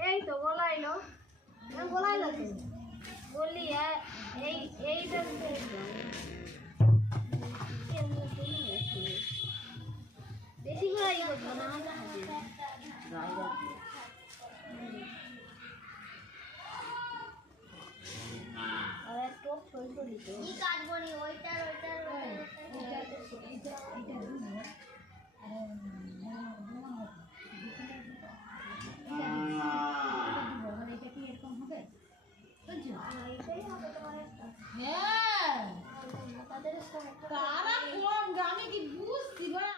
এই তো বলাইলো, বলাইলো তো বললি এইটা বেশি করে ইয়ে করবো না আমরা হাতে আর একটু সই করি তো কি কাটবো নি ওইটার